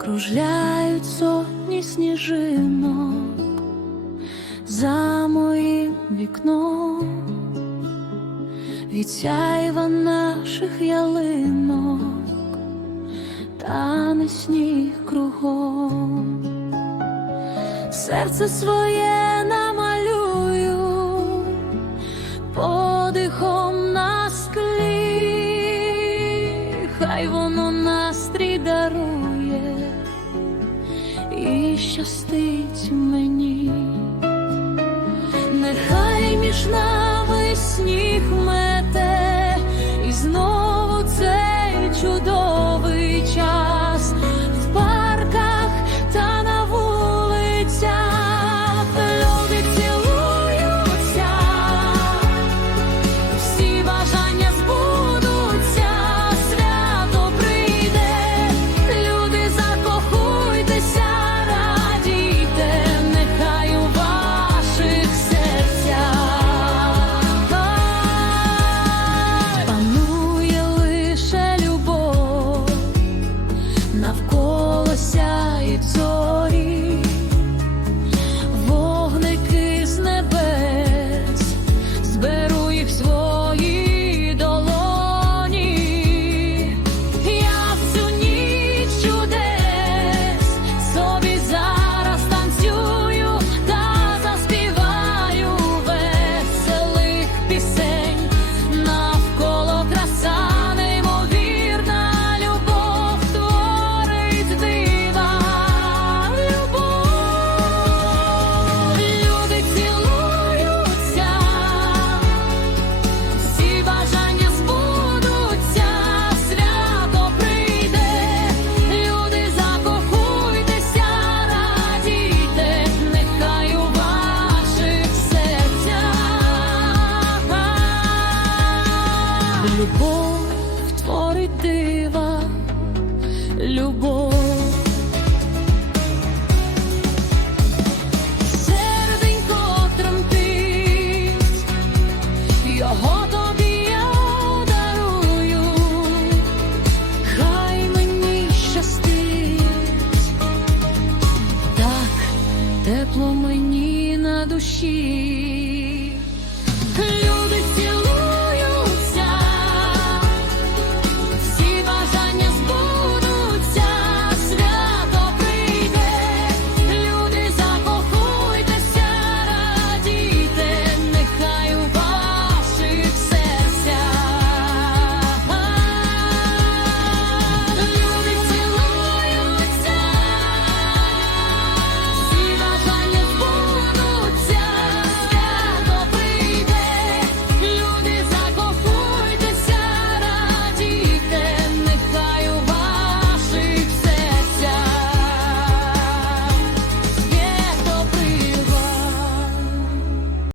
кружляють сотні сніжинок за моїм вікном, від сяйва наших ялинок, та не сніг кругом, серце своє намалюю подихом на склі, хай воно щастить мені, нехай між нами сніг мете, і знову цей чудовий Любов творить дива, любов. Серденько тремтить, його тобі я дарую, хай мені щастить, так тепло мені на душі.